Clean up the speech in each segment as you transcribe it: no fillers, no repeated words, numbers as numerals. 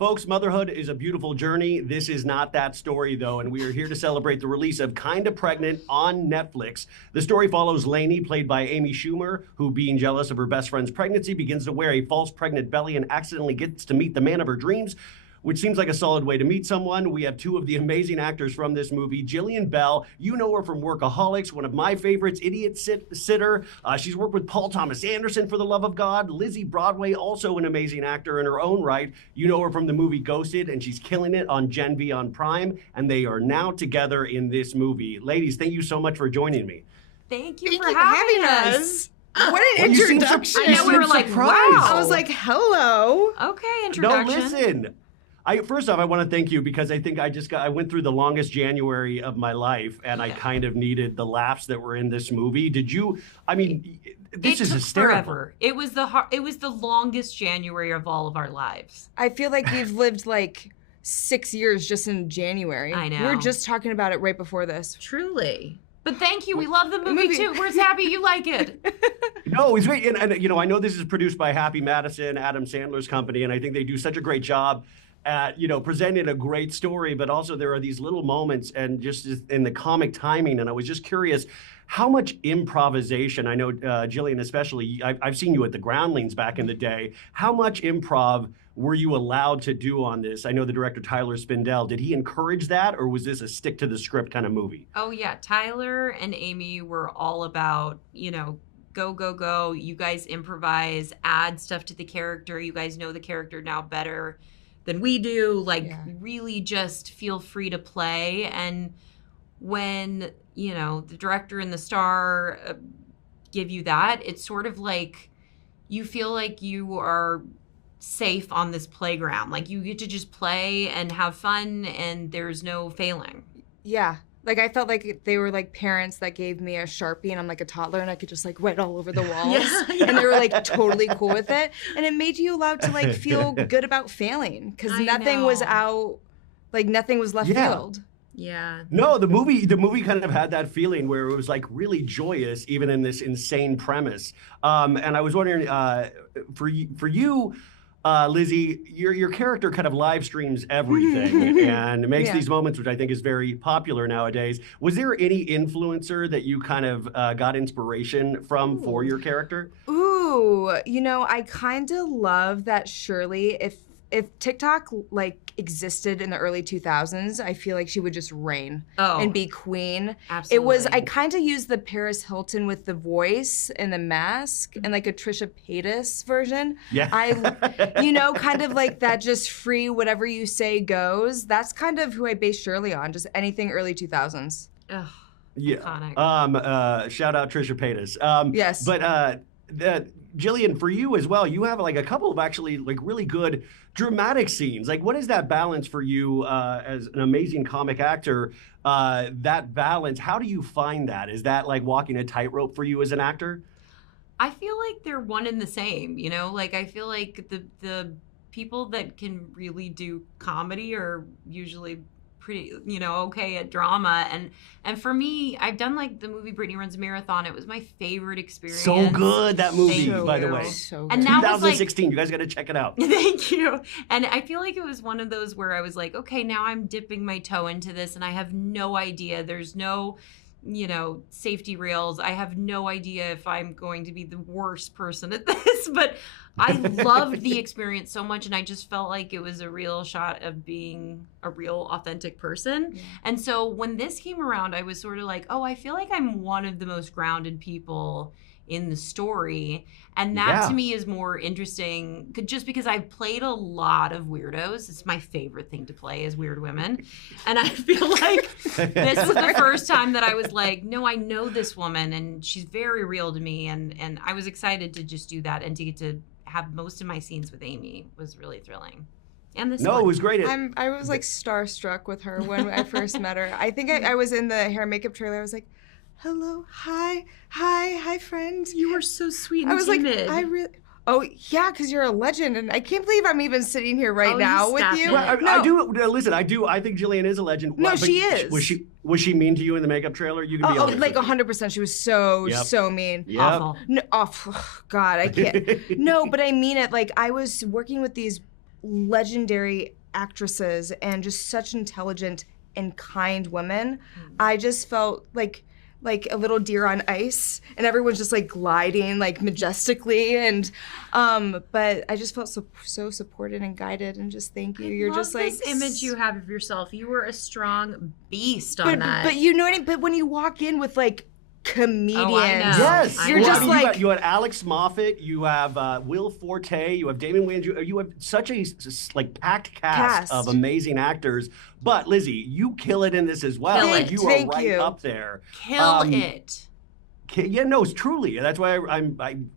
Folks, motherhood is a beautiful journey. This is not that story, though, and we are here to celebrate the release of Kinda Pregnant on Netflix. The story follows Lainey, played by Amy Schumer, who, being jealous of her best friend's pregnancy, begins to wear a false pregnant belly and accidentally gets to meet the man of her dreams, which seems like a solid way to meet someone. We have two of the amazing actors from this movie. Jillian Bell, you know her from Workaholics, one of my favorites, Idiot Sitter. She's worked with Paul Thomas Anderson, for the love of God. Lizze Broadway, also an amazing actor in her own right. You know her from the movie Ghosted, and she's killing it on Gen V on Prime, and they are now together in this movie. Ladies, thank you so much for joining me. Thank you for having us. What an introduction. I know, we were like, surprised. wow. I was like, hello. Okay, introduction. No, listen. First off, I want to thank you because I think I went through the longest January of my life, and I kind of needed the laughs that were in this movie. Did you? I mean, this is hysterical. Forever. It was the longest January of all of our lives. I feel like we've lived like 6 years just in January. I know. We were just talking about it right before this. Truly. But thank you. We love the movie too. We're just happy you like it. No, it's great. And, you know, I know this is produced by Happy Madison, Adam Sandler's company, and I think they do such a great job at, you know, presenting a great story, but also there are these little moments and just in the comic timing. And I was just curious, how much improvisation, I know, Jillian especially, I've seen you at the Groundlings back in the day. How much improv were you allowed to do on this? I know the director, Tyler Spindell, did he encourage that, or was this a stick to the script kind of movie? Oh yeah, Tyler and Amy were all about, you know, go, go, go. You guys improvise, add stuff to the character. You guys know the character now better than we do. Like, really just feel free to play. And when, you know, the director and the star give you that, it's sort of like you feel like you are safe on this playground. Like, you get to just play and have fun, and there's no failing. Yeah. Like, I felt like they were like parents that gave me a Sharpie and I'm like a toddler and I could just like write all over the walls. And they were like totally cool with it. And it made you allowed to like feel good about failing because nothing was out, like nothing was left field. Yeah. No, the movie kind of had that feeling where it was like really joyous, even in this insane premise. And I was wondering, for you, Lizzie, your character kind of live streams everything and makes these moments, which I think is very popular nowadays. Was there any influencer that you kind of got inspiration from for your character? Ooh, you know, I kind of love that Shirley, if TikTok like existed in the early 2000s, I feel like she would just reign and be queen. Absolutely. I kind of used the Paris Hilton with the voice and the mask and like a Trisha Paytas version. Yeah. You know, kind of like that just free whatever you say goes. That's kind of who I base Shirley on, just anything early 2000s. Ugh, yeah. Iconic. Shout out Trisha Paytas. Yes. But Jillian, for you as well, you have like a couple of actually like really good dramatic scenes. Like, what is that balance for you as an amazing comic actor? That balance, how do you find that? Is that like walking a tightrope for you as an actor? I feel like they're one and the same, you know? Like, I feel like the people that can really do comedy are usually pretty, you know, okay at drama. And for me, I've done like the movie Brittany Runs a Marathon. It was my favorite experience. So good, that movie, by the way. So and good. that 2016, was you guys got to check it out. Thank you. And I feel like it was one of those where I was like, okay, now I'm dipping my toe into this and I have no idea. There's no, you know, safety rails. I have no idea if I'm going to be the worst person at this, but I loved the experience so much. And I just felt like it was a real shot of being a real authentic person. Yeah. And so when this came around, I was sort of like, oh, I feel like I'm one of the most grounded people in the story. And that to me is more interesting just because I've played a lot of weirdos. It's my favorite thing to play is weird women. And I feel like this was the first time that I was like, no, I know this woman and she's very real to me. And I was excited to just do that and to get to have most of my scenes with Amy was really thrilling. And this one. It was great. I was like starstruck with her when I first met her. I think I was in the hair and makeup trailer. I was like, hello, hi, friend. You were so sweet and I was timid. like, oh, yeah, because you're a legend, and I can't believe I'm even sitting here right now with you. Well, I do. Listen, I think Jillian is a legend. No, she is. Was she mean to you in the makeup trailer? You can be honest. Like 100%. She was so mean. Yep. Awful. No, God, I can't. No, but I mean it. Like, I was working with these legendary actresses and just such intelligent and kind women. I just felt like a little deer on ice, and everyone's just like gliding like majestically, and but I just felt so supported and guided, and just thank you. You're just like this image you have of yourself. You were a strong beast on that. But you know what I mean? But when you walk in with like comedians, yes, you're just like you had Alex Moffat, you have Will Forte, you have Damon Wayans, you have such a like packed cast of amazing actors. But Lizzie, you kill it in this as well. Kill it. You are right up there. Kill it. Yeah, no, it's truly. That's why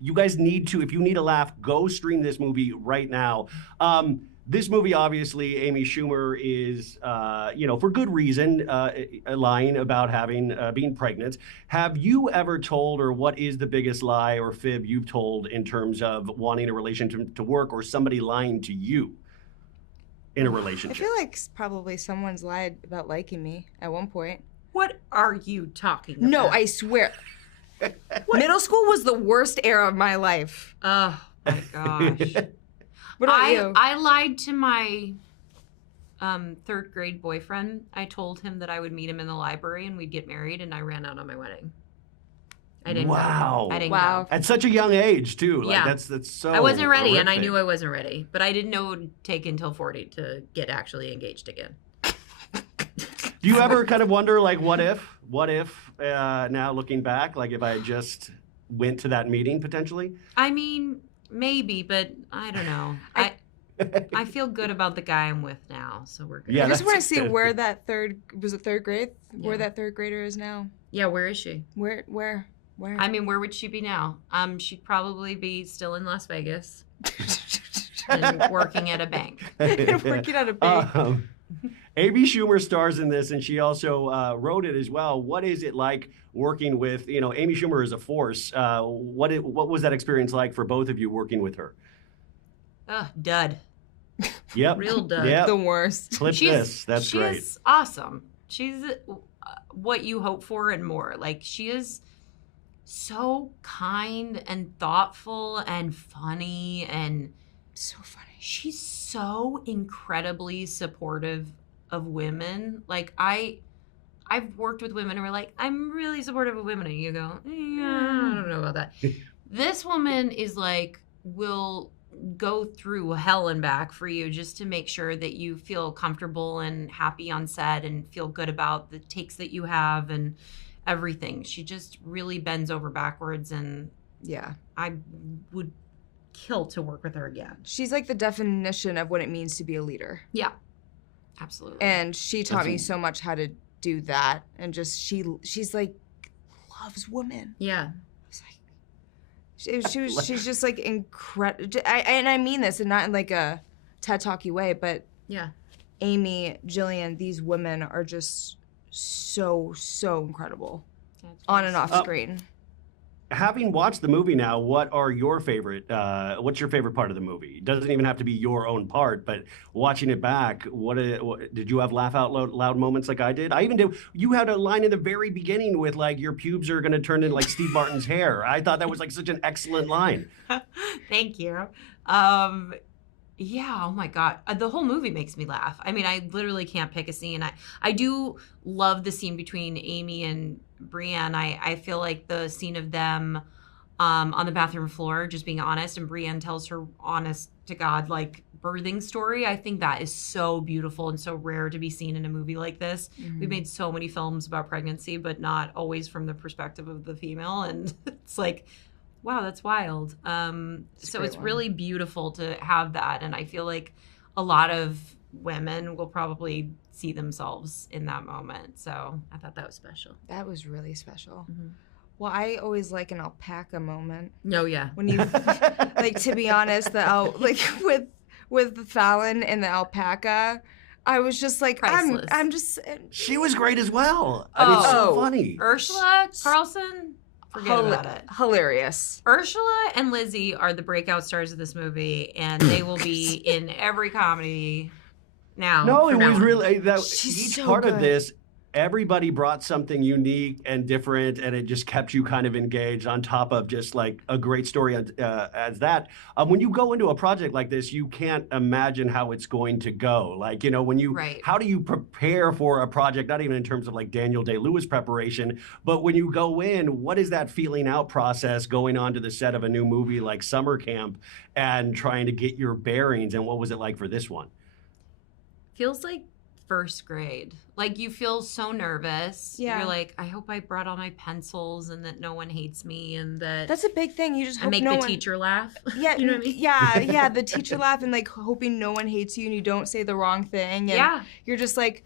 you guys need to, if you need a laugh, go stream this movie right now. This movie, obviously, Amy Schumer is, for good reason, lying about being pregnant. Have you ever told, or what is the biggest lie or fib you've told in terms of wanting a relationship to work, or somebody lying to you in a relationship? I feel like probably someone's lied about liking me at one point. What are you talking about? No, I swear. Middle school was the worst era of my life. Oh my gosh. What about you? I lied to my third grade boyfriend. I told him that I would meet him in the library and we'd get married, and I ran out on my wedding. I didn't Wow. go. I didn't Wow. go. At such a young age, too. Like, Yeah. That's so I wasn't ready, and I horrific. knew I wasn't ready. But I didn't know it would take until 40 to get actually engaged again. Do you ever kind of wonder, like, what if, now looking back, like if I had just went to that meeting potentially? I mean, maybe, but I don't know. I feel good about the guy I'm with now, so we're good. Yeah, I just want to that's see good. where that third grade? Where Yeah. that third grader is now. Yeah, where is she? Where? I mean, where would she be now? She'd probably be still in Las Vegas and working at a bank. Working at a bank. Amy Schumer stars in this, and she also wrote it as well. What is it like working with, Amy Schumer is a force. What was that experience like for both of you working with her? Dud. Yep. Real dud. Yep. The worst. Clip this. That's great. She's awesome. She's what you hope for and more. Like, she is so kind and thoughtful and funny, and So funny. she's so incredibly supportive of women. Like, I've worked with women who are like, I'm really supportive of women, and you go, I don't know about that. This woman is like, will go through hell and back for you just to make sure that you feel comfortable and happy on set and feel good about the takes that you have and everything. She just really bends over backwards, and Yeah. I would kill to work with her again. She's like the definition of what it means to be a leader. Yeah, absolutely. And she taught me so much how to do that. And just she's like loves women. yeah. She's just like incredible. And I mean this, and not in like a TED Talky way, but Yeah. Amy, Jillian, these women are just so incredible That's on and off Oh. screen. Having watched the movie now, what's your favorite part of the movie? It doesn't even have to be your own part, but watching it back, what did you have laugh out loud moments like I did? I even did. You had a line in the very beginning with like, your pubes are going to turn into like Steve Martin's hair. I thought that was like such an excellent line. Thank you. Yeah, oh my God. The whole movie makes me laugh. I mean, I literally can't pick a scene. I do love the scene between Amy and Brienne. I feel like the scene of them on the bathroom floor, just being honest, and Brienne tells her honest to God, like, birthing story. I think that is so beautiful and so rare to be seen in a movie like this. Mm-hmm. We've made so many films about pregnancy, but not always from the perspective of the female. And it's like, wow, that's wild. So it's really beautiful to have that. And I feel like a lot of women will probably see themselves in that moment. So I thought that was special. That was really special. Mhm. Well, I always like an alpaca moment. No, yeah. When you, like, to be honest, with Fallon and the alpaca, I was just like, Priceless. I'm just She was great as well. I mean, so funny. Ursula Carlson, forget about it. hilarious. Ursula and Lizzie are the breakout stars of this movie, and they will be in every comedy now. No, it from now was on. really She's each so part of good. this. everybody brought something unique and different, and it just kept you kind of engaged on top of just like a great story as that. When you go into a project like this, you can't imagine how it's going to go. Like, you know, how do you prepare for a project, not even in terms of like Daniel Day-Lewis preparation, but when you go in, what is that feeling out process going onto the set of a new movie like Summer Camp and trying to get your bearings? And what was it like for this one? Feels like first grade. Like, you feel so nervous. Yeah. You're like, I hope I brought all my pencils and that no one hates me and that That's a big thing. You just hope make the teacher laugh. Yeah, you know what I mean? Yeah, the teacher laugh and like hoping no one hates you and you don't say the wrong thing. And you're just like,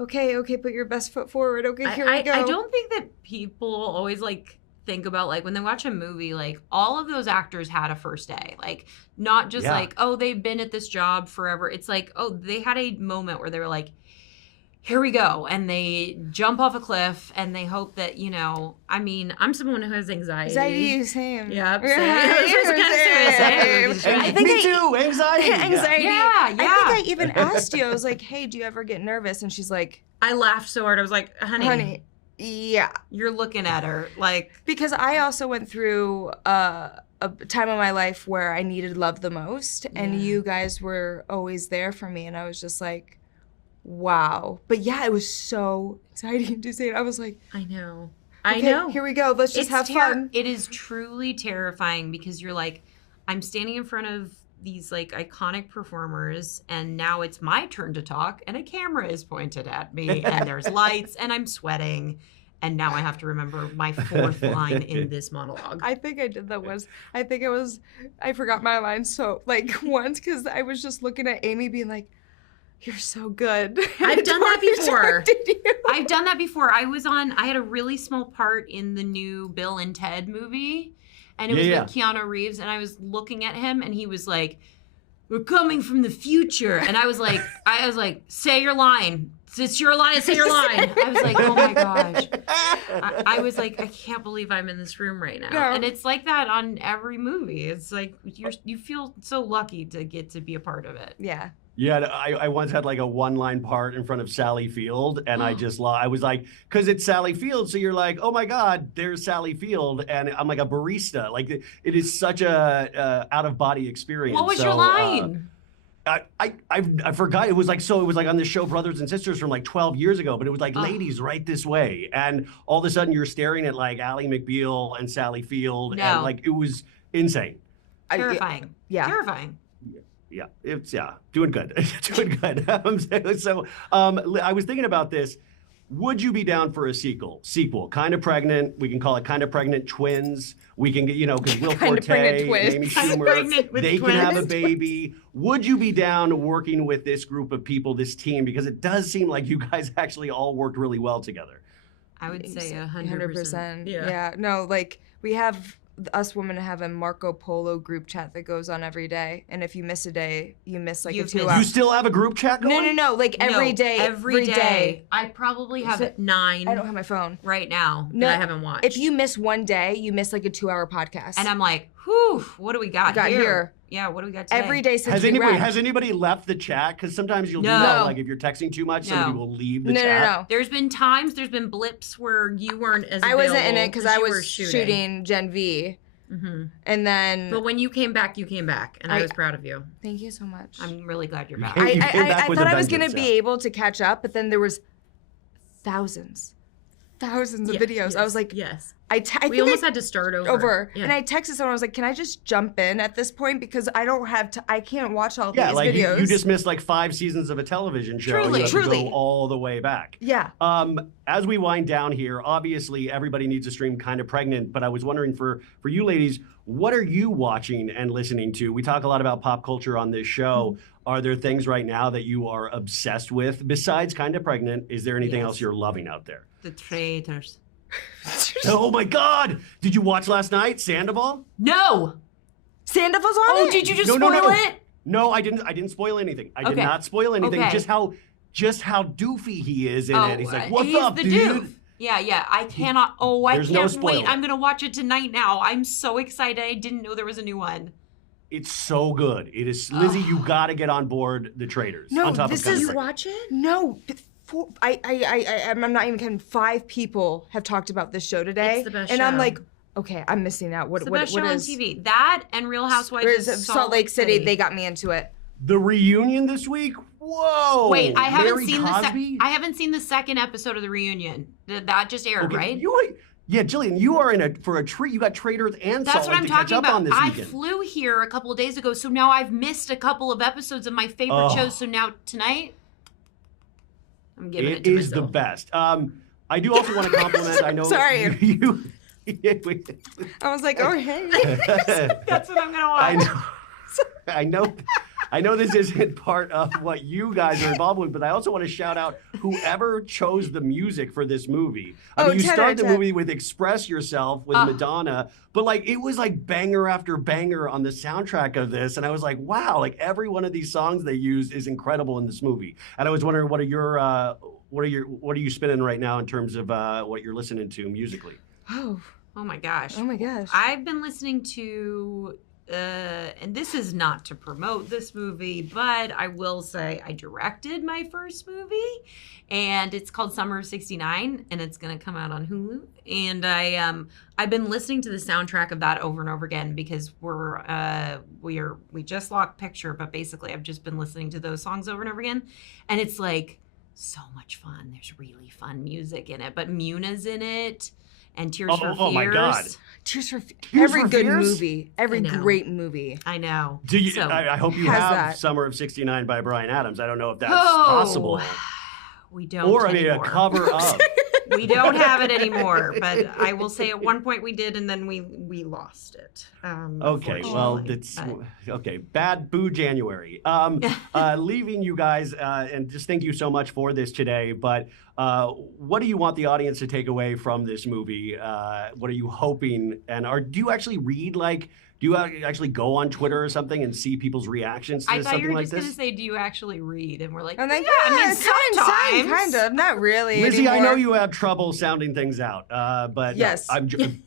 okay, put your best foot forward. Okay, here we go. I don't think that people always like think about like when they watch a movie, like all of those actors had a first day. Like, not just like, oh, they've been at this job forever. It's like, oh, they had a moment where they were like, here we go. And they jump off a cliff and they hope that, you know, I mean, I'm someone who has anxiety. Anxiety, same. Yeah, same. I think me too, anxiety. Anxiety. Yeah. I think I even asked you, I was like, hey, do you ever get nervous? And she's like, I laughed so hard. I was like, honey. Yeah. You're looking at her like. Because I also went through a time in my life where I needed love the most. And you guys were always there for me. And I was just like, wow. But yeah, it was so exciting to say it. I was like, I know. Here we go. Let's just have fun. It is truly terrifying because you're like, I'm standing in front of these like iconic performers and now it's my turn to talk and a camera is pointed at me and there's lights and I'm sweating and now I have to remember my fourth line in this monologue. I think I did that once. I forgot my line so like once because I was just looking at Amy being like, you're so good. I've done that before. I've done that before. I had a really small part in the new Bill and Ted movie. And it was with Keanu Reeves, and I was looking at him, and he was like, "We're coming from the future," and I was like, "Say your line. It's your line. Say your line." I was like, "Oh my gosh!" I was like, "I can't believe I'm in this room right now." No. And it's like that on every movie. It's like you feel so lucky to get to be a part of it. Yeah. Yeah, I once had like a one-line part in front of Sally Field, and I was like, because it's Sally Field, so you're like, oh my God, there's Sally Field, and I'm like a barista. Like, it is such a out-of-body experience. What was your line? I forgot. It was like on this show Brothers and Sisters from like 12 years ago, but it was like, ladies, right this way. And all of a sudden you're staring at like Ally McBeal and Sally Field, and like it was insane. Terrifying. Terrifying. Yeah, it's doing good. Doing good. I was thinking about this. Would you be down for a sequel? Kind of Pregnant. We can call it Kind of Pregnant Twins. We can get, because Will Forte and Amy Schumer, they can have a baby. Would you be down working with this group of people, this team? Because it does seem like you guys actually all worked really well together. I would say 100%. Yeah. No, like we have us women have a Marco Polo group chat that goes on every day, and if you miss a day, you miss like a 2 hour. You still have a group chat going? No, like every day. Every day. I probably have 9. I don't have my phone right now. No, I haven't watched. If you miss one day, you miss like a 2 hour podcast. And I'm like, whew, what do we got here? Yeah, what do we got today? Every day since has anybody left the chat? Because sometimes you'll do that. Like if you're texting too much, somebody will leave the chat. No. There's been blips where you weren't as available. I wasn't in it because I was shooting Gen V. Mm-hmm. And then, but when you came back, and I was proud of you. Thank you so much. I'm really glad you're back. I thought I was going to be able to catch up, but then there was thousands of videos. I was like, yes. We almost had to start over. Yeah. And I texted someone. I was like, "Can I just jump in at this point because I don't have to. I can't watch all these videos." You just missed like 5 seasons of a television show. Truly. You have to go all the way back. Yeah. As we wind down here, obviously everybody needs to stream Kind of Pregnant. But I was wondering for you ladies, what are you watching and listening to? We talk a lot about pop culture on this show. Are there things right now that you are obsessed with besides Kind of Pregnant? Is there anything else you're loving out there? The Traitors. Oh my God! Did you watch last night, Sandoval? No. Sandoval's on it? Oh, did you just spoil it? No, I didn't spoil anything. I did not spoil anything. Okay. Just how doofy he is in it. He's like, "What's up, dude?" Doof. Yeah. I cannot. I can't wait. I'm gonna watch it tonight now. I'm so excited. I didn't know there was a new one. It's so good. It is, Lizzie. You got to get on board the Traitors. No, on top this of is you watch it? No. I'm not even kidding. 5 people have talked about this show today, It's the best and I'm show. like, okay, I'm missing out. It's the best show on TV. That and Real Housewives of Salt Lake City. They got me into it. The reunion this week? Whoa! Wait, I haven't Mary seen Cosby? I haven't seen the second episode of the reunion. That just aired, Okay, right? Yeah, Jillian, you are for a treat. You got Traitors and That's Salt what Lake I'm to catch talking up about. on this I weekend. flew here a couple of days ago, so now I've missed a couple of episodes of my favorite shows. So now tonight, I'm giving it to It is the myself. best. I do also want to compliment. I know. Sorry. You, I was like, oh hey. That's what I'm gonna watch. I know this isn't part of what you guys are involved with, but I also want to shout out whoever chose the music for this movie. I mean, you start the movie with Express Yourself with Madonna, but like it was like banger after banger on the soundtrack of this. And I was like, wow, like every one of these songs they used is incredible in this movie. And I was wondering what are you spinning right now in terms of what you're listening to musically? Oh my gosh. Oh my gosh. I've been listening to, and this is not to promote this movie, but I will say I directed my first movie, and it's called Summer of '69, and it's going to come out on Hulu. And I've been listening to the soundtrack of that over and over again because we just locked picture, but basically I've just been listening to those songs over and over again, and it's like so much fun. There's really fun music in it, but Muna's in it. And Tears for Fears. Oh my God. Tears for Tears every for good Fears? movie, every great movie. I know. Do you? So, I hope you has have that. Summer of '69 by Bryan Adams. I don't know if that's possible. We don't. Or I mean, anymore. a cover of. We don't have it anymore, but I will say at one point we did, and then we lost it. Okay, well, unfortunately. it's okay. Bad boo January. Leaving you guys, and just thank you so much for this today. But what do you want the audience to take away from this movie? What are you hoping? And do you actually read do you actually go on Twitter or something and see people's reactions to I thought something you were like just this? gonna say, "Do you actually read?" And we're like, I'm like, "Yeah, I mean, sometimes, kind of, not really. Lizzie, anymore. I know you have trouble sounding things out, but Yes.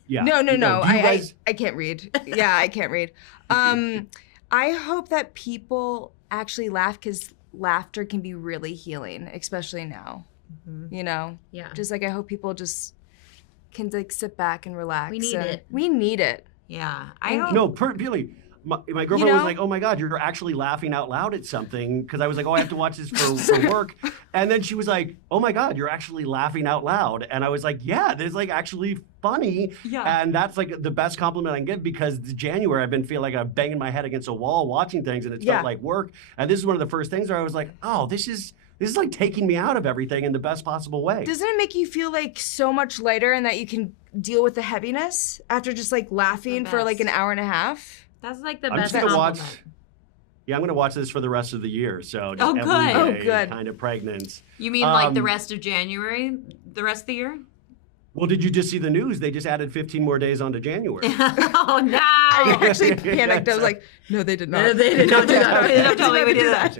yeah. No. Do you guys- I can't read. Yeah, I can't read. I hope that people actually laugh because laughter can be really healing, especially now. Mhm. You know, Yeah, just like I hope people just can like sit back and relax. We need it. We need it. yeah." Really. My girlfriend was like, "Oh my God, you're actually laughing out loud at something," because I was like, "Oh, I have to watch this for work," and then she was like, "Oh my God, you're actually laughing out loud," and I was like, "Yeah, this is like actually funny," Yeah. and that's like the best compliment I can give because January I've been feeling like I'm banging my head against a wall watching things, and it's felt like work, and this is one of the first things where I was like, "Oh, this is like taking me out of everything in the best possible way." Doesn't it make you feel like so much lighter and that you can deal with the heaviness after just like laughing for like an hour and a half? That's like the I'm best just gonna watch. compliment. Yeah, I'm gonna watch this for the rest of the year. So just Oh, every good. Oh, day, good. kind of pregnant. You mean like the Um, rest of January, the rest of the year? Well, did you just see the news? They just added 15 more days onto January. Oh no! I actually panicked. I was like, no, they did not. No, they did not do that. They did not tell me we did that.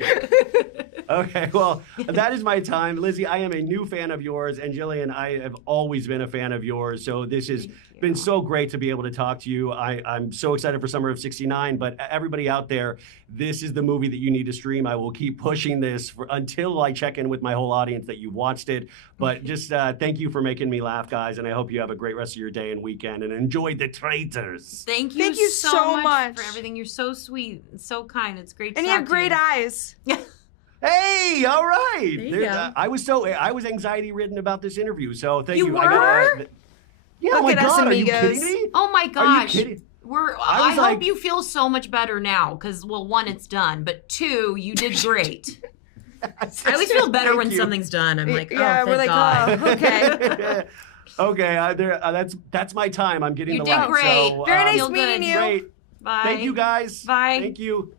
Okay, well, that is my time. Lizzie, I am a new fan of yours, and Jillian, I have always been a fan of yours. So this has been so great to be able to talk to you. I'm so excited for Summer of '69, but everybody out there, this is the movie that you need to stream. I will keep pushing this until I check in with my whole audience that you watched it. But just thank you for making me laugh, guys, and I hope you have a great rest of your day and weekend, and enjoy the Traitors. Thank Thank you so much for everything. You're so sweet and so kind. It's great to And you talk have to great you. eyes. Hey, all right. There you go. I was anxiety ridden about this interview, so thank you. You I gotta, yeah, Look oh my at us, God, are you amigos. kidding me? Oh my Are you gosh. kidding? I was hope like- you feel so much better now because, well, one, it's done, but two, you did great. I always feel better Thank when you. something's done. I'm like, oh, yeah, thank we're like, God. oh, okay. Okay, that's my time. I'm getting You the did light. great. So, Very nice Feel good. meeting you. Great. Bye. Thank you, guys. Bye. Thank you.